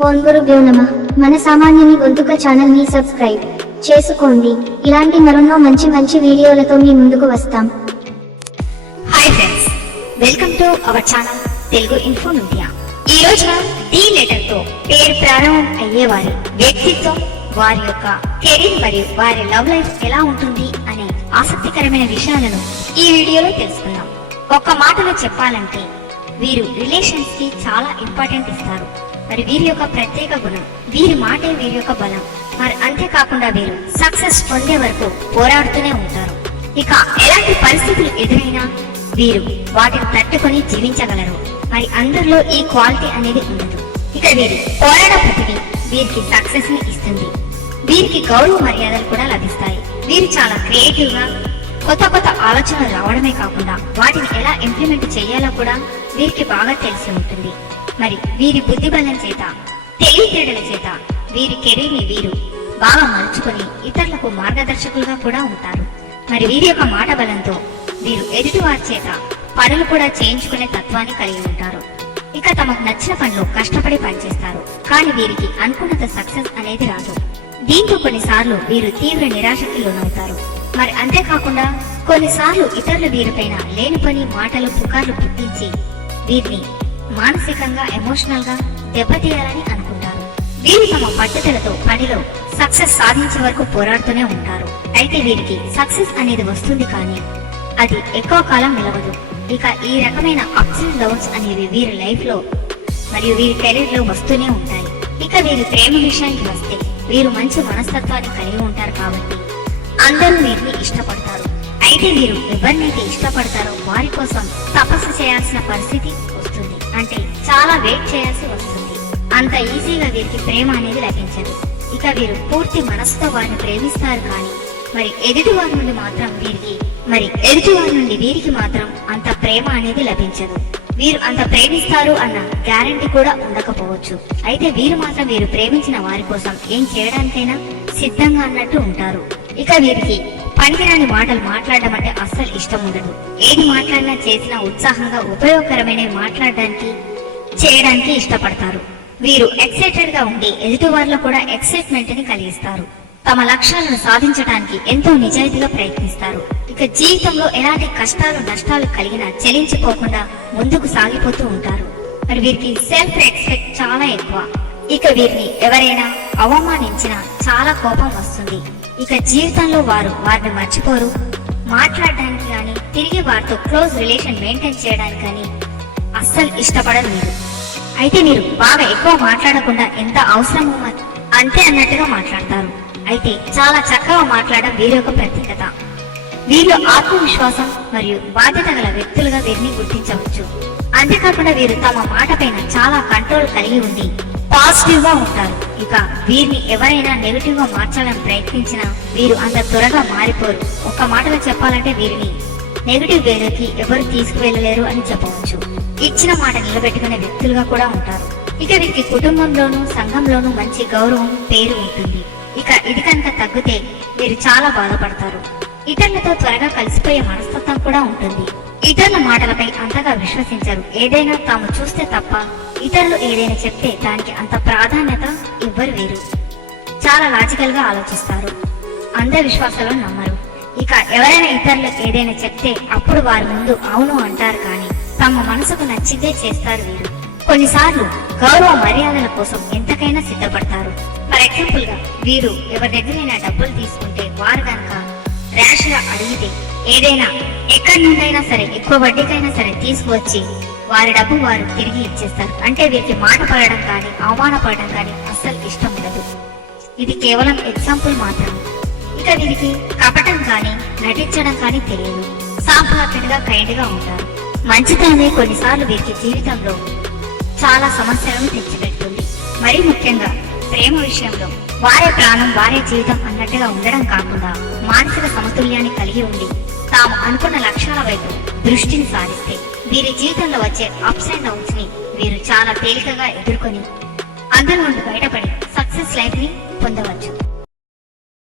ఓం గురుభ్యో నమః. మన సామాన్యుని గొంతుక ఛానల్ ని సబ్స్క్రైబ్ చేసుకోండి. ఇలాంటి మరెన్నో మంచి వీడియోలతో మీ ముందుకు వస్తాం. Hi friends, welcome to our channel Telugu info media. ఈ రోజున డి లెటర్ తో పేరు ప్రారంభం అయ్యే వారి వ్యక్తిత్వం, వారి యొక్క కెరీర్ మరియు వారి లవ్ లైఫ్ ఎలా ఉంటుంది అనే ఆసక్తికరమైన విషయాలను ఈ వీడియోలో తెలుసుకుందాం. ఒక్క మాటలో చెప్పాలంటే వీరు రిలేషన్స్ కి చాలా ఇంపార్టెంట్ ఇస్తారు. మరి వీరి యొక్క ప్రత్యేక గుణం, వీరి మాటే వీరి యొక్క బలం. మరి అంతేకాకుండా వీరు సక్సెస్ పొందే వరకు పోరాడుతూనే ఉంటారు. ఇక ఎలాంటి పరిస్థితులు ఎదురైనా వీరు వాటిని తట్టుకొని జీవించగలరు. మరి అందరిలో ఈ క్వాలిటీ అనేది ఉండదు. ఇక వీరి పోరాట ప్రతిభ వీరికి సక్సెస్ ని ఇస్తుంది. వీరికి గౌరవ మర్యాదలు కూడా లభిస్తాయి. వీరు చాలా క్రియేటివ్ గా కొత్త ఆలోచనలు రావడమే కాకుండా వాటిని ఎలా ఇంప్లిమెంట్ చేయాలో కూడా వీరికి బాగా తెలిసి ఉంటుంది. మరి వీరి బుద్ధి బలం చేత, తెలివితేటల చేత వీరి కెరీర్ ని వీరు బాగా మలుచుకొని ఇతరులకు మార్గదర్శకులుగా కూడా ఉంటారు. మరి వీరి యొక్క మాట బలంతో వీరు ఎదుటి వారి చేత పనులు కూడా చేయించుకునే తత్వాన్ని కలిగి ఉంటారు. ఇక తమకు నచ్చిన పనులు కష్టపడి పనిచేస్తారు. కానీ వీరికి అనుకున్నంత సక్సెస్ అనేది రాదు. దీంతో కొన్నిసార్లు వీరు తీవ్ర నిరాశకి లోనవుతారు. మరి అంతేకాకుండా కొన్నిసార్లు ఇతరులు వీరిపైన లేని పని మాటలు పుకార్లు పుట్టించి వీరిని మానసికంగా ఎమోషనల్ గా దెబ్బతీయాలని అనుకుంటారు. వీరు తమ పట్టుదలతో పనిలో సక్సెస్ సాధించే వరకు పోరాడుతూనే ఉంటారు. అయితే వీరికి సక్సెస్ అనేది వస్తుంది, కానీ అది ఎక్కువ కాలం నిలవదు. ఇక ఈ రకమైన అప్స్ అండ్ డౌన్స్ అనేవి వీరి లైఫ్ లో మరియు వీరి కెరీర్ లో వస్తూనే ఉంటాయి. ఇక వీరి ప్రేమ విషయానికి వస్తే వీరు మంచి మనస్తత్వాన్ని కలిగి ఉంటారు కాబట్టి అందరూ వీరిని ఇష్టపడతారు. అయితే వీరు ఎవరినైతే ఇష్టపడతారో వారి కోసం తపస్సు చేయాల్సిన పరిస్థితి వస్తుంది. అంటే చాలా వెయిట్ చేయాల్సి వస్తుంది. అంత ఈజీగా వీరికి ప్రేమ అనేది లభించదు. ఇక వీరు పూర్తి మనసుతో వారిని ప్రేమిస్తారు, కానీ మరి ఎదుటి వారి నుండి వీరికి మాత్రం అంత ప్రేమ అనేది లభించదు. వీరు అంత ప్రేమిస్తారు అన్న గ్యారంటీ కూడా ఉండకపోవచ్చు. అయితే వీరు మాత్రం వీరు ప్రేమించిన వారి కోసం ఏం చేయడానికైనా సిద్ధంగా అన్నట్టు ఉంటారు. ఇక వీరికి పనికిరాని మాటలు మాట్లాడడం అంటే అస్సలు ఇష్టం ఉండదు. ఏది మాట్లాడినా చేసినా ఉత్సాహంగా ఉపయోగకరమైనవి మాట్లాడడానికి చేయడానికి ఇష్టపడతారు. వీరు ఎక్సైటెడ్ గా ఉండి ఎదుటి వారిలో కూడా ఎక్సైట్మెంట్ ని కలిగిస్తారు. తమ లక్ష్యాలను సాధించడానికి ఎంతో నిజాయితీగా ప్రయత్నిస్తారు. ఇక జీవితంలో ఎలాంటి కష్టాలు నష్టాలు కలిగినా చెలించిపోకుండా ముందుకు సాగిపోతూ ఉంటారు. మరి వీరికి సెల్ఫ్ రెస్పెక్ట్ చాలా ఎక్కువ. ఇక వీరిని ఎవరైనా అవమానించినా చాలా కోపం వస్తుంది. ఇక జీవితంలో వారిని మర్చిపోరు. మాట్లాడడానికి కానీ తిరిగి వారితో క్లోజ్ రిలేషన్ మెయింటైన్ చేయడానికి కానీ అస్సలు ఇష్టపడరు వీరు. అయితే మీరు బాగా ఎక్కువ మాట్లాడకుండా ఎంత అవసరమో అంతే అన్నట్టుగా మాట్లాడతారు. అయితే చాలా చక్కగా మాట్లాడడం వీరి యొక్క ప్రత్యేకత. వీరిలో ఆత్మవిశ్వాసం మరియు బాధ్యత గల వ్యక్తులుగా వీరిని గుర్తించవచ్చు. అంతేకాకుండా వీరు తమ మాట పైన చాలా కంట్రోల్ కలిగి ఉండి పాజిటివ్ గా ఉంటారు. ఇక వీరిని ఎవరైనా నెగటివ్ గా మార్చాలని ప్రయత్నించినా వీరు అంత త్వరగా మారిపోరు. ఒక్క మాటలో చెప్పాలంటే వీరిని నెగటివ్ వేలోకి ఎవరు తీసుకువెళ్ళలేరు అని చెప్పవచ్చు. ఇచ్చిన మాట నిలబెట్టుకునే వ్యక్తులుగా కూడా ఉంటారు. ఇక వీరికి కుటుంబంలోనూ సంఘంలోనూ మంచి గౌరవం, పేరు ఉంటుంది. ఇక ఇది కనుక తగ్గితే వీరు చాలా బాధపడతారు. ఇతరులతో త్వరగా కలిసిపోయే మనస్తత్వం కూడా ఉంటుంది. ఇతరుల మాటలపై అంతగా విశ్వసించరు. ఏదైనా తాము చూస్తే తప్ప ఇతరులు ఏదైనా చెప్తే దానికి అంత ప్రాధాన్యత ఇవ్వరు. వీరు చాలా లాజికల్ గా ఆలోచిస్తారు. అంధవిశ్వాసాలను నమ్మరు. ఇక ఎవరైనా ఇతరులు ఏదైనా చెప్తే అప్పుడు వారి ముందు అవును అంటారు, కానీ తమ మనసుకు నచ్చిందే చేస్తారు. వీరు కొన్నిసార్లు గౌరవ మర్యాదల కోసం ఎంతకైనా సిద్ధపడతారు. ఫర్ ఎగ్జాంపుల్ గా వీరు ఎవరి దగ్గరైనా డబ్బులు తీసుకుంటే వారు కనుక ర్యాష్ గా అడిగితే ఏదైనా ఎక్కడి నుండైనా సరే ఎక్కువ వడ్డీకైనా సరే తీసుకువచ్చి వారి డబ్బు వారు తిరిగి ఇచ్చేస్తారు. అంటే వీరికి మాట పడడం కానీ అవమానపడడం కానీ అస్సలు ఇష్టం ఉండదు. ఇది కేవలం ఎగ్జాంపుల్ మాత్రమే. ఇక వీరికి కపటం కానీ నటించడం కానీ తెలియదు. సాఫ్ట్ హార్టెడ్ గా కైండ్ గా ఉంటారు. మంచితనమే కొన్నిసార్లు వీరికి జీవితంలో చాలా సమస్యలను తెచ్చిపెడుతుంది. మరీ ముఖ్యంగా ప్రేమ విషయంలో వారే ప్రాణం వారే జీవితం అన్నట్టుగా ఉండడం కాకుండా మానసిక సమతుల్యాన్ని కలిగి ఉండి తాము అనుకున్న లక్ష్యాల వైపు దృష్టిని సారిస్తే వీరి జీవితంలో వచ్చే అప్స్ అండ్ డౌన్స్ ని వీరు చాలా తేలికగా ఎదుర్కొని అందరి నుండి బయటపడి సక్సెస్ లైఫ్ ని పొందవచ్చు.